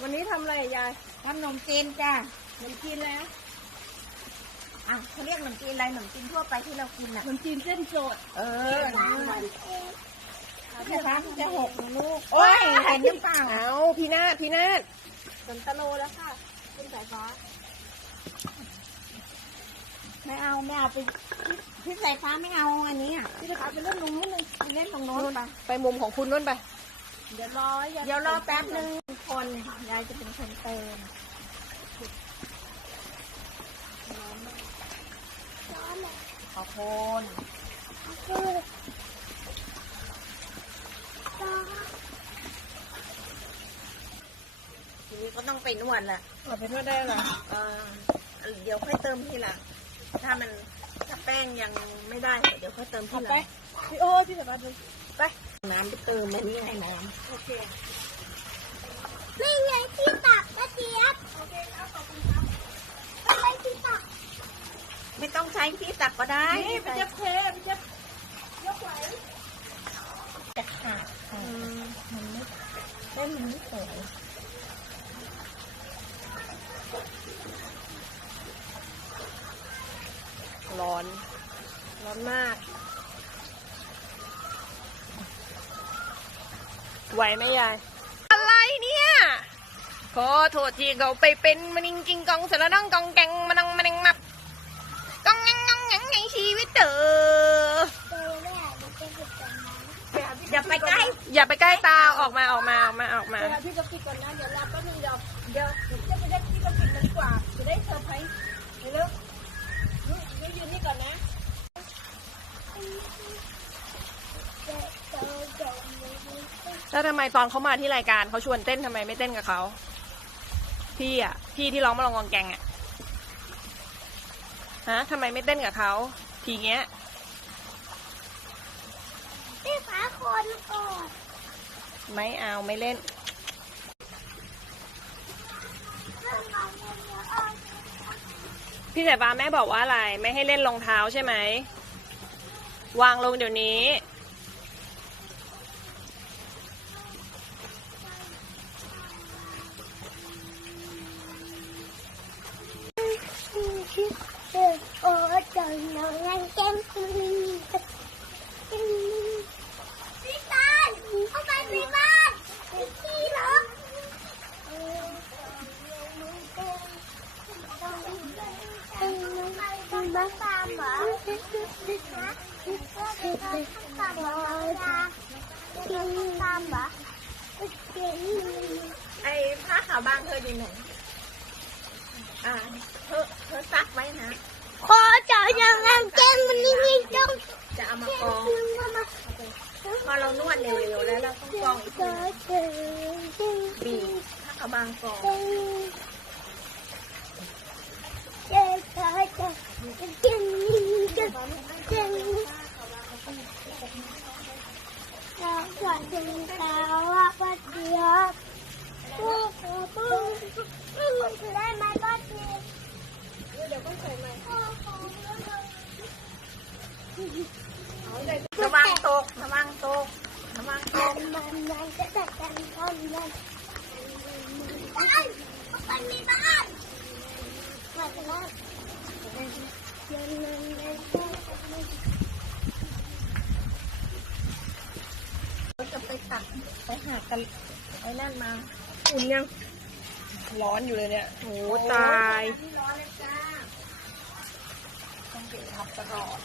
วันนี้ทำอะไรยายทำขนมจีนจ้ะขนมจีนแล้วอะเขาเรียกขนมจีนอะไรขนมจีนทั่วไปที่เรากินอะ นมจีนเส้นโจทย์เออพี่ฟ้าจะหกลูกโอ้ยไข่น้งปลาเอาพี่นาฏพี่นาฏสนตะโลแล้วค่ะคุณสายฟ้า ไม่เอาไม่เอาไปพี่สายฟ้าไม่เอาอันนี้อะพี่สายฟ้าไปเล่นตรงนู้นเลยไปเล่นตรงโน้นไปไปมุมของคุณนู่นไป เดี๋ยวรอเดี๋ยวรอแป๊บหนึ่งคนยายจะเป็นคนเติมขอโพนทีนี้ก็ต้องไปนวดละขอไปนวดได้ละเดี๋ยวค่อยเติมทีหลังถ้ามันถ้าแป้งยังไม่ได้ เดี๋ยวค่อยเติมทีหลังพี่โอ้ที่แบบว่า ป น้ำไปเติมมันนี่ไงน้ำ โอเค ไม่ไงที่ตักกระเจี๊ยบ โอเคครับขอบคุณครับไม่ต้องใช้ที่ตักก็ได้ นี่ไปเจ็บเทไปเจ็บยกไหวจะขาดมันไม่ได้มันไม่สวยร้อน ร้อนมาก ไหวไหมยาย อะไรเนี่ย ขอโทษที่เขาไปเป็นมันิงกิงกองสารน้องกองแกงมันังมันังมับกองงังงังงังในชีวิตเตออย่าไปใกล้ อย่าไปใกล้ตาออกมาออกมาออกมาออกมาพี่ก็ปิดก่นนะเดี๋ยวเราไป แล้วทำไมตอนเขามาที่รายการเขาชวนเต้นทำไมไม่เต้นกับเขาพี่อะพี่ที่ร้องมาลองกองแกงอะฮะทำไมไม่เต้นกับเขาทีเงี้ยพี่ฟ้าคนกอดไม่เอาไม่เล่นพี่สายฟ้าแม่บอกว่าอะไร ไม่ให้เล่นรองเท้าใช่ไหม วางลงเดี๋ยวนี้ ไอ้ผ้าขาวบางเธออยู่ไหน อ่า เธอ เธอซักไว้นะ พอจะยังงานแจ้งมันนี่จ้งจะเอามากอง พอเรานวดเร็วๆแล้วเราต้องกองอีกทีบีบถ้าเอาบางกองได้ไหมก็ดี ระวังตกระวังตกระวังตกมันยังจะจัดการทำยังบ้านมันมีบ้านมาจะรอยังยังจะไปตักไปหากันไอ้นั่นมาอุ่นยัง ร้อนอยู่เลยเนี่ยโอ้ตาย เห็นทับตลอด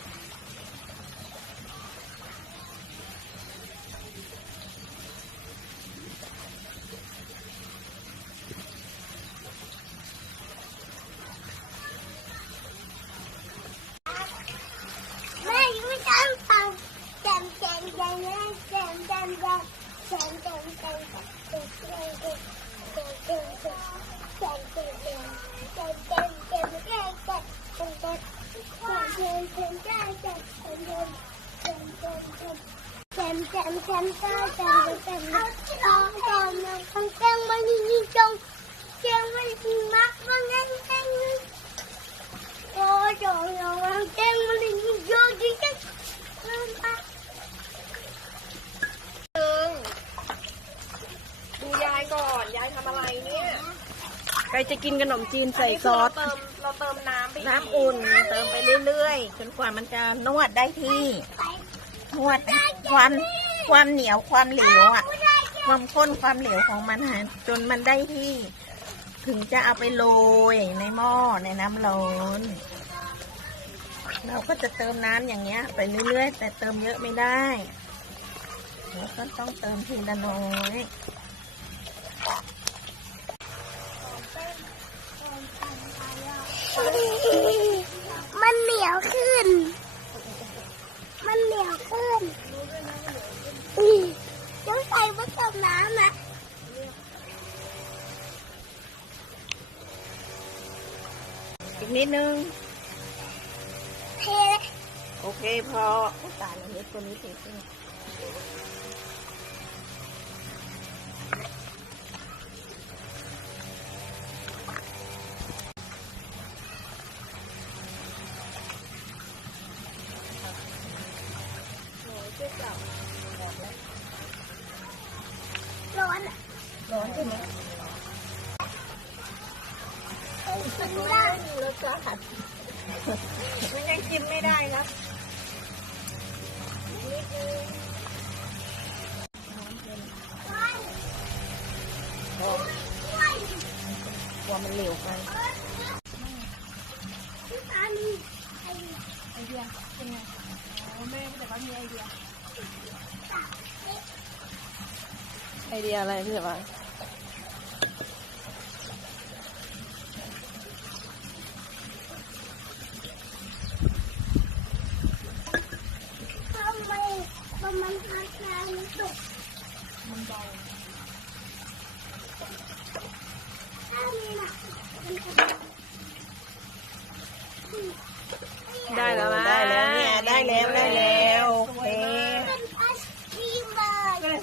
แจมแจมแจมตาแจมแจมตองตองตองแจมวันนี้ยิ่งจงแจมวันนี้มากวันนั้นแจมโอ้ยจงจงแจมวันนี้ยิ่งจงยิ่งจงดูยายก่อนยายทำอะไรเนี่ยใครจะกินขนมจีนใส่ซอส เติมเราเติมน้ำไปน้ำอุ่นเติมไปเรื่อยๆจนกว่ามันจะนวดได้ที่ นวดความความเหนียวความเหลวอะ ความข้นความเหลวของมันฮะจนมันได้ที่ ถึงจะเอาไปโรยในหม้อในน้ำร้อนเราก็จะเติมน้ำอย่างเงี้ย ไปเรื่อยๆ แต่เติมเยอะไม่ได้แล้วก็ต้องเติมทีละน้อยมั เคพออุ๊ยตายแล้วเล็กตัวนี้เท ลัวมันเหลวไปพี่ตามีไอไอเดียเป็นไงอ๋อแม่แต่ว่ามีไอเดีย ไอเดียอะไรพี่แต่ว่าทำไมมันมันทานงานมันสุกมันเบาถ้ามีหนักมันจะ ได้แล้วนะได้แล้วเนี่ยได้แล้วได้แล้วโอเคเป็นไอศครีมเลย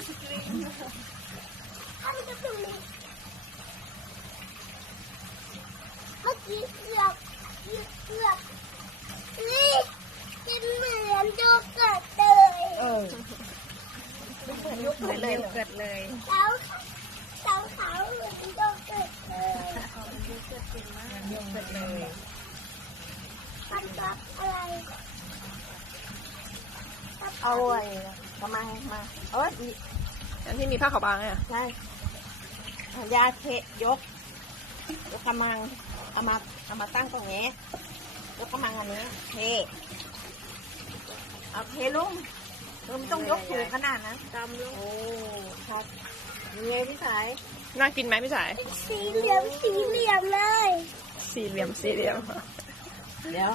ทำกับตรงนี้เมื่อกี้เกือบเกือบนี่กินเหมือนโยเกิร์ตเลยเออยุบเลยเกิดเลยแล้ว สาวขาวเหมือนโยเกิร์ตเลยยุบเกิดเลยมันรับอะไรเอาไอ้กระมังมาเออดีอันที่มีผ้าขาวบางเนี่ยใช่เอายาเทยกยกกระมังเอามาเอามาตั้งตรงนี้ยกกระมังอันนี้เทเอาเทลุ่มเออมันต้องยกถูกขนาดนะจำลูกโอ้ครับ ยังไงพี่สาย น่ากินไหมพี่สาย สีเหลืองสีเหลี่ยมเลยสี่เหลี่ยมสี่เหลี่ยม เดี๋ยว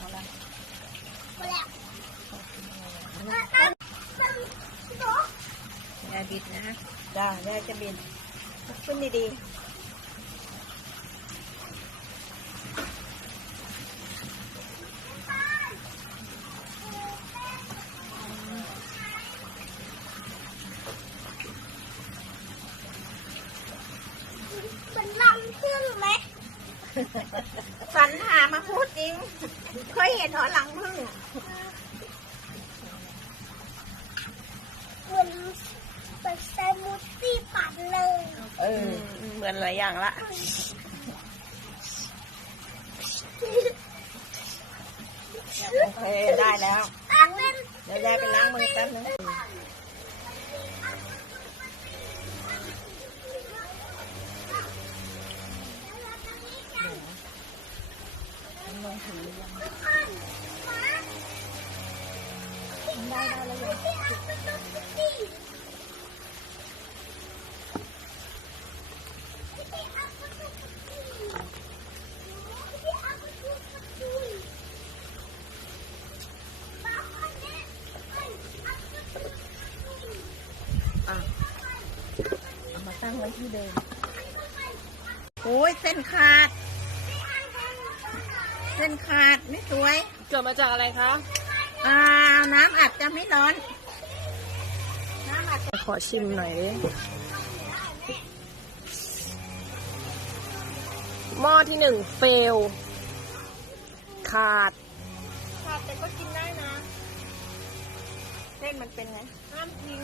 มาแล้วมันโตยาบิดนะจ้ายาจะบิน ขึ้นดีๆ มันลังพึ่งไหม สันหามาพูดจริง เคยเห็นหอหลังพึ่ง เหมือนเป็นสมูทตี้ปั่นเลย เออ เหมือนหลายอย่างละโอเค ได้แล้วอะเป็นเดี๋ยวยายไปล้างมือแป๊บนึงอะเอามาตั้งไว้ที่เดิม โอ้ยเส้นขาด เส้นขาดไม่สวย เกิดมาจากอะไรคะ อ่า น้ำอาจจะไม่ร้อน น้ำอาจจะขอชิมหน่อยดิหม้อที่หนึ่งเฟล ขาด ขาดแต่ก็กินได้นะ เส้นมันเป็นไง ห้ามทิ้ง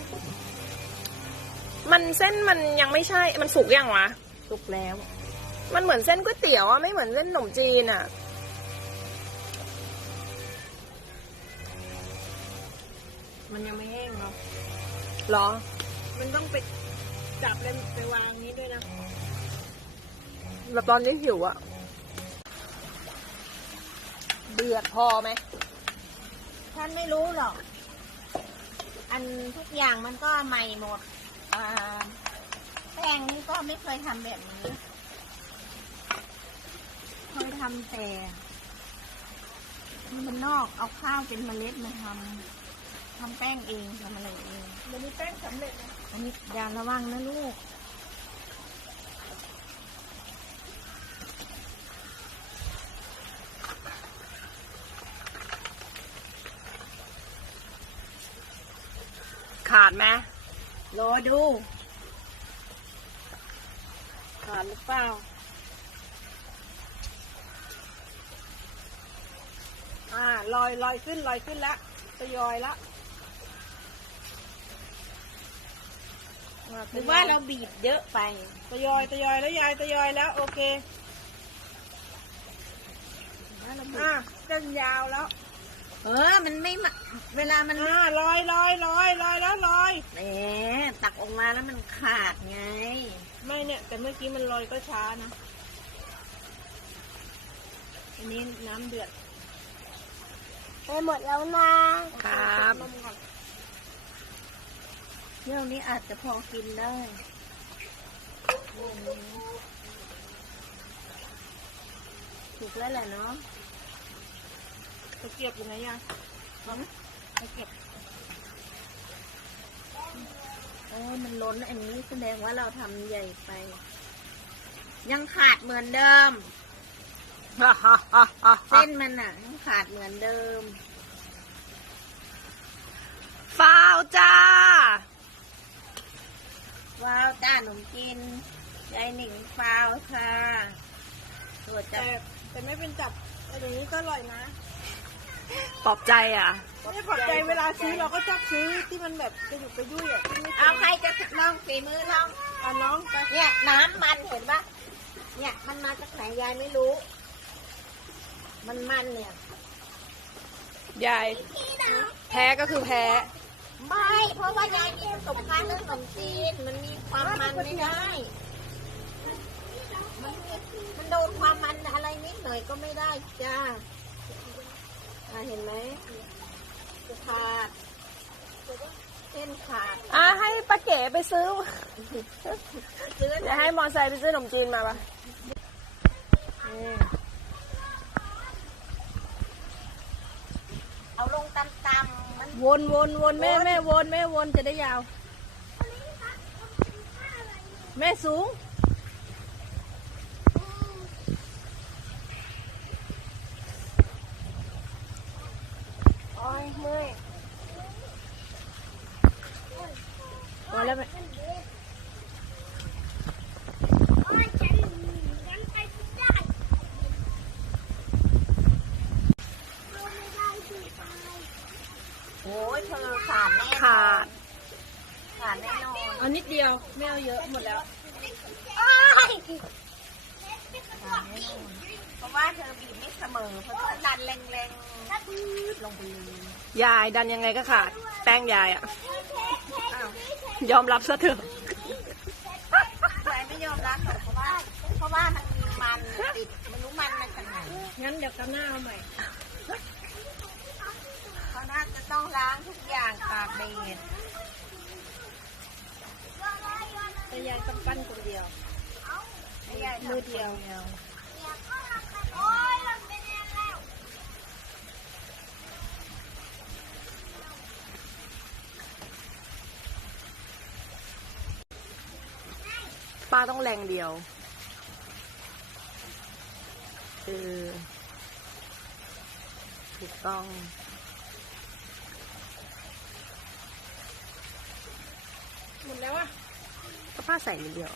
มันเส้นมันยังไม่ใช่ มันสุกยังวะ สุกแล้ว มันเหมือนเส้นก๋วยเตี๋ยวอะไม่เหมือนเส้นขนมจีนอะมันยังไม่แห้งเนาะหรอ มันต้องไปจับเลยไปวางนี้ด้วยนะแบบตอนนี้หิวอะเดือดพอไหมท่านไม่รู้หรอก อันทุกอย่างมันก็ใหม่หมดอ่าแป้งนี่ก็ไม่เคยทำแบบนี้เคย ทำแต่ที่มันนอกเอาข้าวเป็นเมล็ดมาทำทำแป้งเองทำอะไรเองเดี๋ยวนี้แป้งสำเร็จนะอันนี้อยาระวังนะลูกขาดไหมรอดู ขาดหรือเปล่า อ่าลอยลอยขึ้นลอยขึ้นแล้วทยอยละหรือว่าเราบีบเยอะไปทยอยทยอยแล้วยายทยอยแล้ว โอเคอะเส้นยาวแล้ว เออ มันไม่มาเวลามันอ่าลอยลอยลอยลอยแล้วลอยแหมตักออกมาแล้วมันขาดไง ไม่เนี่ย แต่เมื่อกี้มันลอยก็ช้านะอันนี้น้ำเดือด ไปหมดแล้วนะครับนมก่อนเที่ยวนี้อาจจะพอกินได้ ถูกแล้วแหละเนาะตะเกียบอยู่ไหนยังไปเก็บโอ้ยมันล้นอันนี้แสดงว่าเราทำใหญ่ไป ยังขาดเหมือนเดิมฮ่าฮ่าฮ่าฮ่า เส้นมันอะยังขาดเหมือนเดิมฟาวจ้า ว้าวจ้าหนมกินยายหนิงฟาวค่ะตัวจแต่แต่ไม่เป็นจับแต่อย่างนี้ก็อร่อยนะปลอบใจอะ ไม่พอใจเวลาซื้อเราก็ชอบซื้อที่มันแบบกระยุกกระยุ่ยอะที่ไม่เอาใครจะลองฝีมือลองเอาน้องไปเนี่ยน้ำมันเห็นปะเนี่ยมันมาจากไหนยายไม่รู้ มันมันเนี่ย ยายแพ้ก็คือแพ้ ไม่เพราะว่ายายมีประสบการณ์เรื่องขนมจีนมันมีความมันไม่ได้ มันมีมันโดนความมันอะไรนิดหน่อยก็ไม่ได้จ้าอะเห็นไหมขาดเส้นขาดอะให้ป้าเก๋ไปซื้อซื้อเดี๋ยวให้มอไซค์ไปซื้อขนมจีนมาปะ เอาลงตำๆมัน วนวนวนแม่แม่วนแม่วนจะได้ยาว แม่สูง โอ้ยเมื่อยพอแล้วแม่ โอ้ยฉันฉันไปไม่ได้เอาไม่ได้สิตาย โอ้ยเธอขาดแน่นอน ขาด ขาดแน่นอน เอา นิดเดียวไม่เอาเยอะหมดแล้วขาดแน่นอนเพราะว่าเธอบีบไม่เสมอ เพราะต้องดันแรงๆลงไปเลยยายดันยังไงก็ขาด แป้งยายอะอ้าวยอมรับซะเถอะยายไม่ยอมรับหรอกเพราะว่า เพราะว่ามันมีมันติดไม่รู้มันมันจากไหน งั้นเดี๋ยวกันหน้าเอาใหม่เขาน่าจะต้องล้างทุกอย่างตากแดด แต่ยายต้องปั้นคนเดียวให้ยายทำมือเดียวคนโอ้ยมันเป็นยังไงแล้วป้าต้องแรงเดียวเออถูกต้อง หมดแล้วอะ ก็ป้าใส่นิดเดียว